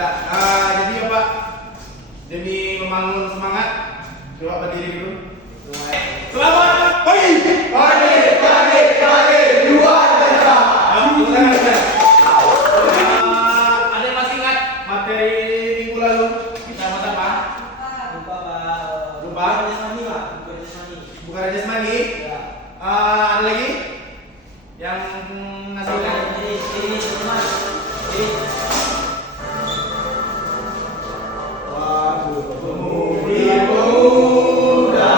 Sudah. Jadi ya Pak, demi membangun semangat, coba berdiri dulu. Selamat pagi. Pagi, pagi, pagi. Luar biasa. Ada yang masih ingat materi minggu lalu kita bahas apa? Lupa Pak. Lupa? Jasmani Pak. Bukan jasmani. Ya. Ada lagi yang ngasih Ini teman. Pemudi pemuda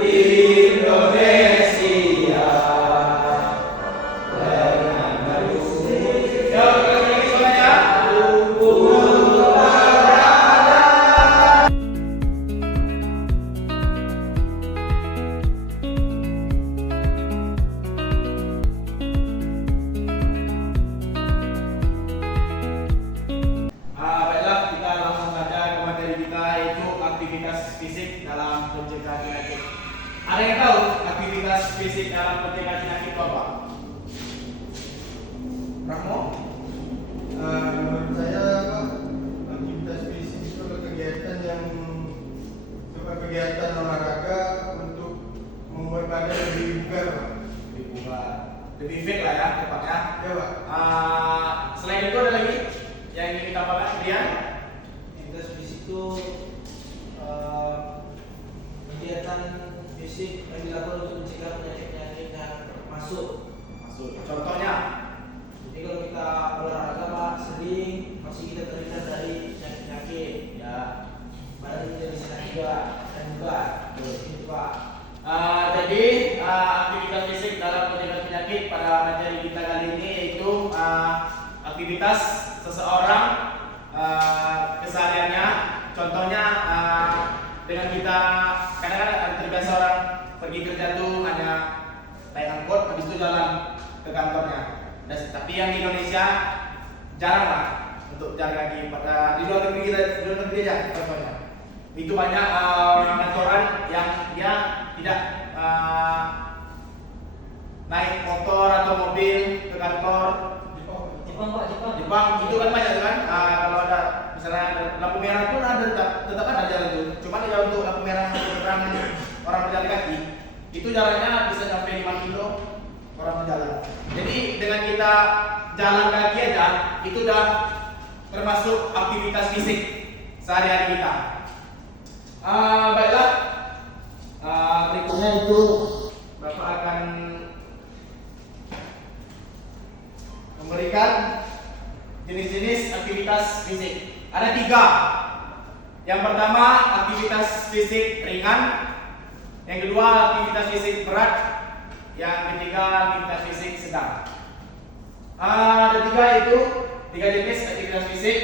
Indonesia dengan bersuci. Ya, lagi suaranya. Baiklah, kita langsung saja ke materi kita, yaitu aktivitas fisik dalam pencegahan penyakit. Ada yang tahu aktivitas fisik dalam pencegahan penyakit itu apa? Rahmo? Menurut saya Pak, aktivitas fisik itu adalah kegiatan yang sebagai kegiatan olahraga untuk membuat badan lebih bugar Pak. Lebih fit lah ya, tepatnya. Ya Pak. Selain itu ada lagi yang ingin kita bahas, kemudian Aktivitas fisik itu kegiatan fisik yang dilakukan untuk mencegah penyakit-penyakit yang masuk. contohnya. Jadi kalau kita olahraga Pak, sering masih kita terhindar dari penyakit-penyakit. Ya. Badan kita bisa sehat juga dan juga. Itu Pak. Jadi aktivitas fisik dalam pencegahan penyakit pada materi kita kali ini yaitu aktivitas seseorang kesehariannya. Contohnya dengan kita kadang-kadang terbiasa orang pergi kerja tuh hanya naik angkot habis itu jalan ke kantornya. Tapi yang di Indonesia jarang lah untuk jalan kaki. Pada di luar negeri aja contohnya. Itu banyak kantoran yang dia tidak naik motor atau mobil ke kantor. Jepang itu kan banyak kan. Kalau ada misalnya lampu merah pun ada tetap ada jalan itu. Cuma kalau untuk lampu merah penerangan orang berjalan kaki itu jaraknya bisa sampai 5 kilo orang berjalan. Jadi dengan kita jalan kaki aja itu udah termasuk aktivitas fisik sehari-hari kita. Baiklah, berikutnya itu Bapak akan memberikan jenis-jenis aktivitas fisik. Ada 3. Yang pertama aktivitas fisik ringan, yang kedua aktivitas fisik berat, yang ketiga aktivitas fisik sedang. Ada 3 jenis aktivitas fisik.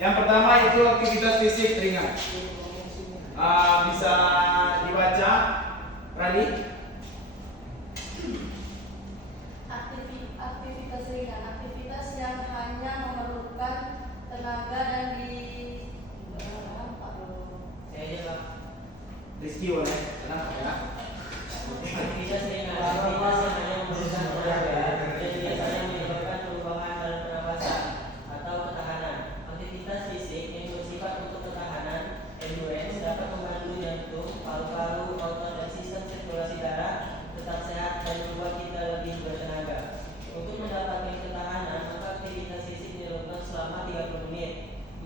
Yang pertama itu aktivitas fisik ringan. Bisa dibaca, Rani? Aktivitas ringan, aktivitas yang hanya memerlukan tenaga dan Saya Pak. Rizky boleh, tenang ya. Aktivitas ringan. Aktivitas yang hanya memerlukan tenaga dan biasanya menyebabkan perubahan dalam pernapasan atau ketahanan. Aktivitas fisik yang bersifat untuk ketahanan, endurance, dapat membantu jantung, paru-paru, otot, dan sistem sirkulasi darah tetap sehat dan membuat kita lebih bertenaga. Untuk mendapatkan ketahanan, maka aktivitas fisik dilakukan selama 30 menit,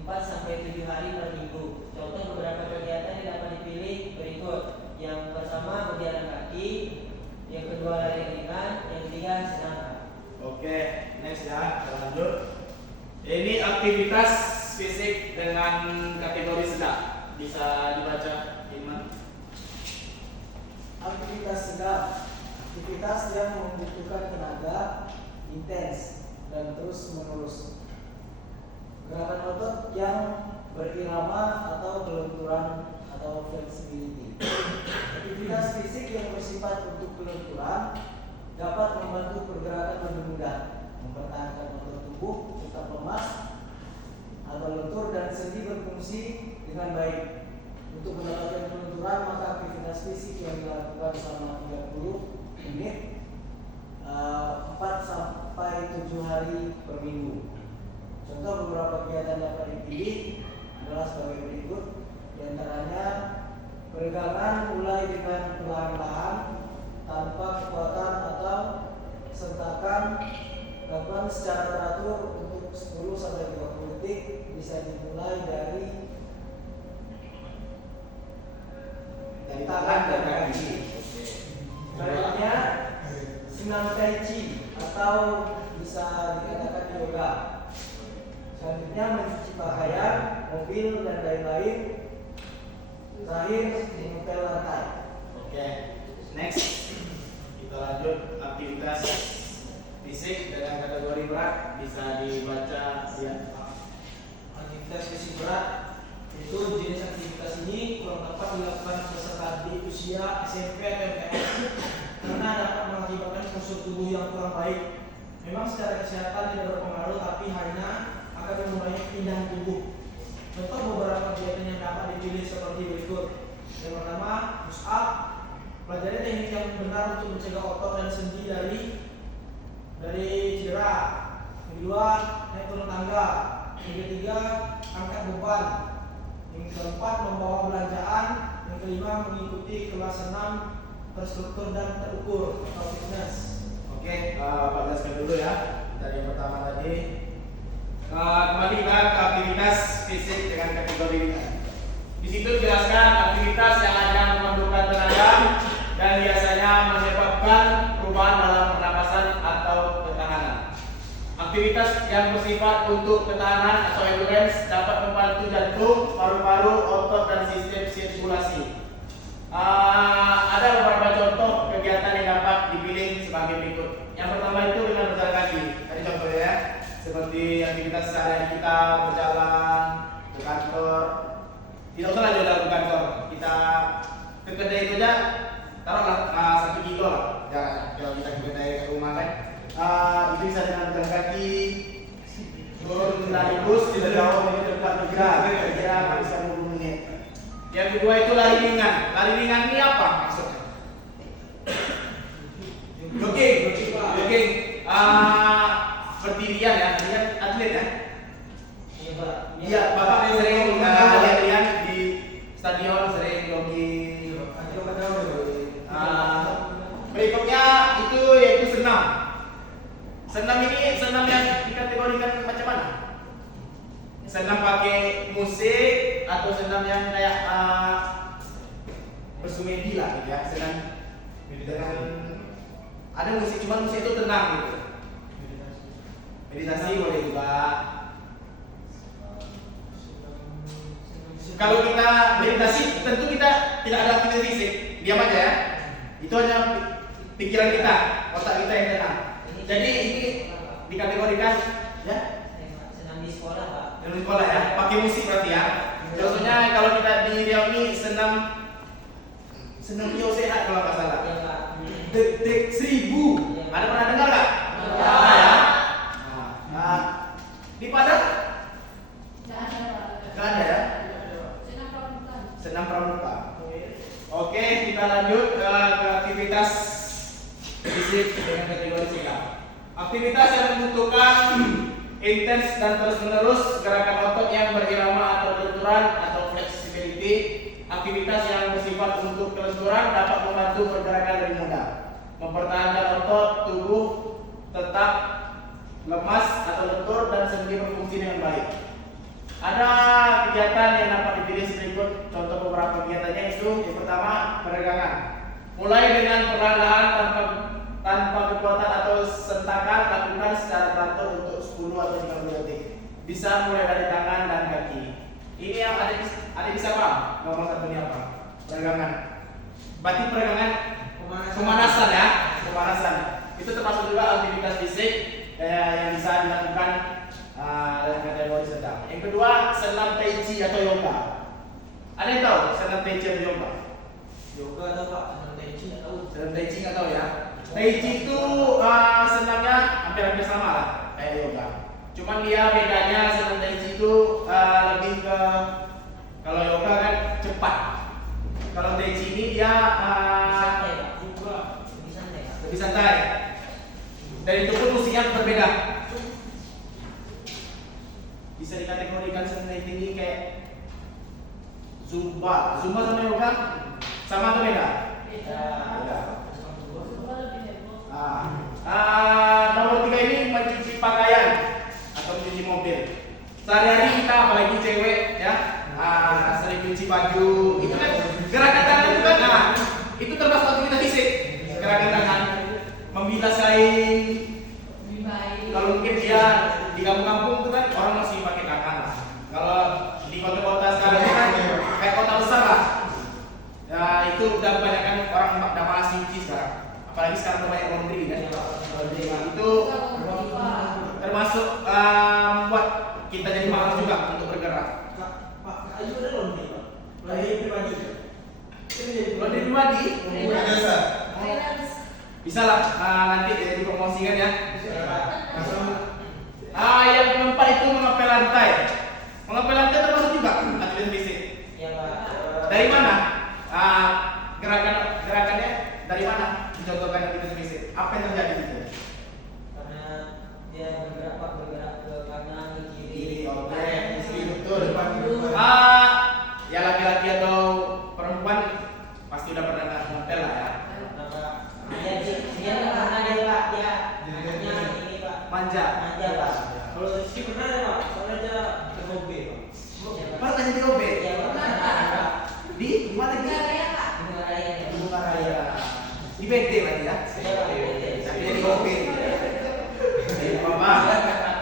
4-7 hari per minggu. Contoh beberapa kegiatan yang dapat dipilih berikut. Yang pertama berjalan kaki, yang kedua lari ringan, yang ketiga senam. Oke, next ya, kita lanjut. Ini aktivitas fisik dengan kategori sedang. Bisa dibaca, Iman. Aktivitas sedang, aktivitas yang membutuhkan tenaga intens dan terus menerus. Gerakan otot yang berirama atau kelenturan atau flexibility. Aktivitas fisik yang bersifat untuk kelenturan dapat membantu pergerakan lebih mudah, mempertahankan otot tubuh tetap lemas atau lentur dan sendi berfungsi dengan baik. Untuk mendapatkan kelenturan, maka aktivitas fisik yang dilakukan selama 30 menit 4-7 hari per minggu. Contoh beberapa kegiatan dapat dipilih adalah sebagai berikut. Di antaranya peregangan mulai dengan perlahan-lahan tanpa kekuatan atau sentakan, lakukan secara teratur untuk 10 sampai 30 detik, bisa dimulai dari tangan dan kaki. Selanjutnya senam tai chi atau bisa dikatakan yoga. Selanjutnya mencuci pakaian, mobil dan lain-lain. Terakhir mengepel lantai. Oke, next kita lanjut aktivitas fisik dengan kategori berat, bisa dibaca ya. Aktivitas fisik berat itu jenis aktivitas ini kurang tepat dilakukan peserta di usia SMP atau MTS karena dapat mengakibatkan postur tubuh yang kurang baik. Memang secara kesehatan tidak berpengaruh, tapi hanya akan mengurangi keindahan tubuh. Contoh beberapa kegiatan yang dapat dipilih seperti berikut. Yang pertama, push up. Pelajari teknik yang benar untuk mencegah otot dan sendi dari cedera. Yang kedua, naik turun tangga. Yang ketiga, angkat beban. Yang keempat, membawa belanjaan. Yang kelima, mengikuti kelas senam terstruktur dan terukur atau fitness. Oke, Pak jelaskan dulu ya. Dari yang pertama tadi, kembali ke aktivitas fisik dengan kategori ringan. Di situ dijelaskan aktivitas yang hanya memerlukan tenaga dan biasanya menyebabkan perubahan dalam pernapasan atau ketahanan. Aktivitas yang bersifat untuk ketahanan atau endurance dapat membantu jantung, paru-paru, otot, dan sistem sirkulasi. Ada beberapa contoh kegiatan yang dapat dipilih sebagai berikut. Yang pertama itu dengan berjalan kaki. Tadi contohnya ya, seperti aktivitas sehari kita berjalan ke kantor. Tidak usah lah jalan ke kantor. Kita ke kedai itu aja, taruhlah 1 kilo lah jaraknya. Kalau kita ke kedai ke rumah kan, itu bisa dengan berjalan kaki. Turun dari bus tidak jauh dari tempat kerja, kira-kira bisa 20 menit. Yang kedua itu lari ringan. Lari ringan ini apa maksudnya? Jogging. Berdirian ya, lihat atlet ya. Iya, Bapak sering lihat di stadion sering jogging. Berikutnya itu yaitu senam. Senam ini senam yang dikategorikan macam mana? Senam pakai musik atau senam yang kayak bersumedi lah gitu ya. Senam dengan ada musik, cuma musik itu tenang gitu. Meditasi boleh juga. Kalau kita meditasi tentu kita tidak ada aktivitas fisik, diam aja ya. Itu hanya pikiran kita, otak kita yang tenang. Jadi ini dikategorikan ya Senam di sekolah, Pak. di sekolah ya, pakai musik berarti ya. Contohnya kalau kita di Riau ini senam Riau sehat kalau nggak salah. Ya, Pak. Detik 1000. Ada pernah dengar nggak? Ya. Ada ya. Nah, di Padang Nggak ada, Pak. nggak ada ya. Senam pramuka. Senam pramuka. Oke, kita lanjut ke aktivitas fisik dengan kategori singkat. Aktivitas yang membutuhkan intens dan terus-menerus gerakan otot yang berirama atau benturan atau flexibility. Aktivitas yang bersifat untuk kelenturan dapat membantu pergerakan lebih mudah, mempertahankan otot tubuh tetap lemas atau lentur dan sendi berfungsi dengan baik. Ada kegiatan yang dapat dipilih berikut. Contoh beberapa kegiatannya itu yang pertama peregangan. Mulai dengan perlahan-lahan tanpa kekuatan atau sentakan, lakukan secara teratur untuk 10 atau 30 detik. Bisa mulai dari tangan dan kaki. Ini yang ada bisa paham? Nomor satu ini apa? Peregangan. Berarti peregangan pemanasan ya, pemanasan. Itu termasuk juga aktivitas fisik yang bisa dilakukan dalam kategori sedang. Yang kedua, senam tai chi atau yoga. Ada yang tahu senam tai chi atau yoga? Yoga ada Pak, senam tai chi nggak tahu. Senam tai chi nggak tahu ya? Tai chi itu senamnya hampir sama lah kayak yoga. Cuman dia bedanya senam tai chi itu lebih ke, kalau yoga kan cepat. Kalau tai chi ini dia Santai, Pak. Lebih santai, Pak. lebih santai. Dan itu pun musiknya berbeda. ini kayak Zumba sama yoga sama atau beda? Beda. Beda. Zumba lebih heboh. Nomor 3 ini mencuci pakaian atau mencuci mobil. Sehari-hari kita apalagi cewek ya, sering cuci baju. Itu kan gerakan tangan itu kan, itu termasuk aktivitas fisik. Gerakan tangan, membilas kain. Lebih baik. Kalau mungkin dia di kampung-kampung itu kan orang masih pakai tangan. Kalau di kota-kota sekarang ini kan kayak kota besar lah. Ya itu udah kebanyakan orang udah malas nyuci sekarang. Apalagi sekarang udah banyak laundry kan. Itu termasuk buat kita jadi malas juga untuk bergerak. Pak Ayu ada laundry Pak. Laundry pribadi. Laundry pribadi Biasa. Finance. bisa lah, nanti jadi promosikan ya. Yang keempat itu mengepel lantai. Mengepel lantai termasuk juga aktivitas fisik. Ya Pak. Dari mana? Gerakannya dari mana dicontohkan aktivitas fisik? Apa yang terjadi gitu? Karena dia bergerak Pak, bergerak ke kanan ke kiri. Oke, Betul, depan. Ya laki-laki atau perempuan pasti udah pernah ngepel lah ya. Dia karena dia Pak, dia anaknya ini Pak, Manja. manja Pak. Kalau Rizky pernah ya Pak, soalnya dia ke mobil Pak. Ya, Pak. Pernah jadi OB? Ya Pak, Pak. Di mana di? Raya, Pak. Di Bungaraya ya. Di Bungaraya. Di PT berarti ya? Iya Pak, BPT. Tapi jadi OB. Bapak.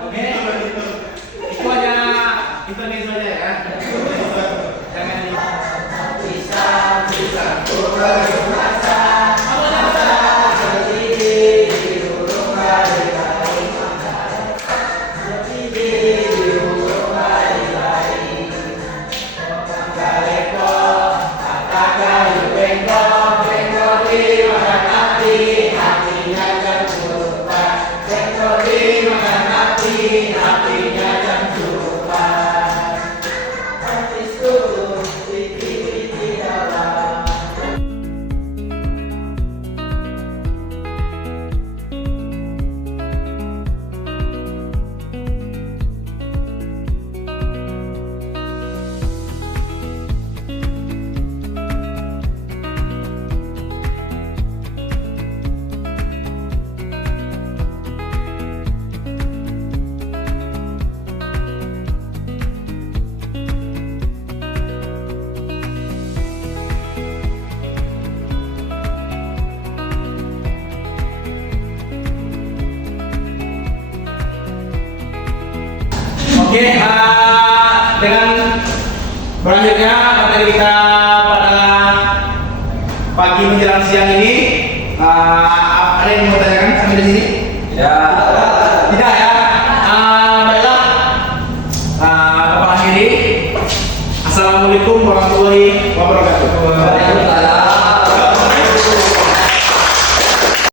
Oke. Itu aja intermezzo aja ya. Jangan di Oke, dengan berakhirnya materi kita pada pagi menjelang siang ini, ada yang mau tanyakan sampai di sini? Ya,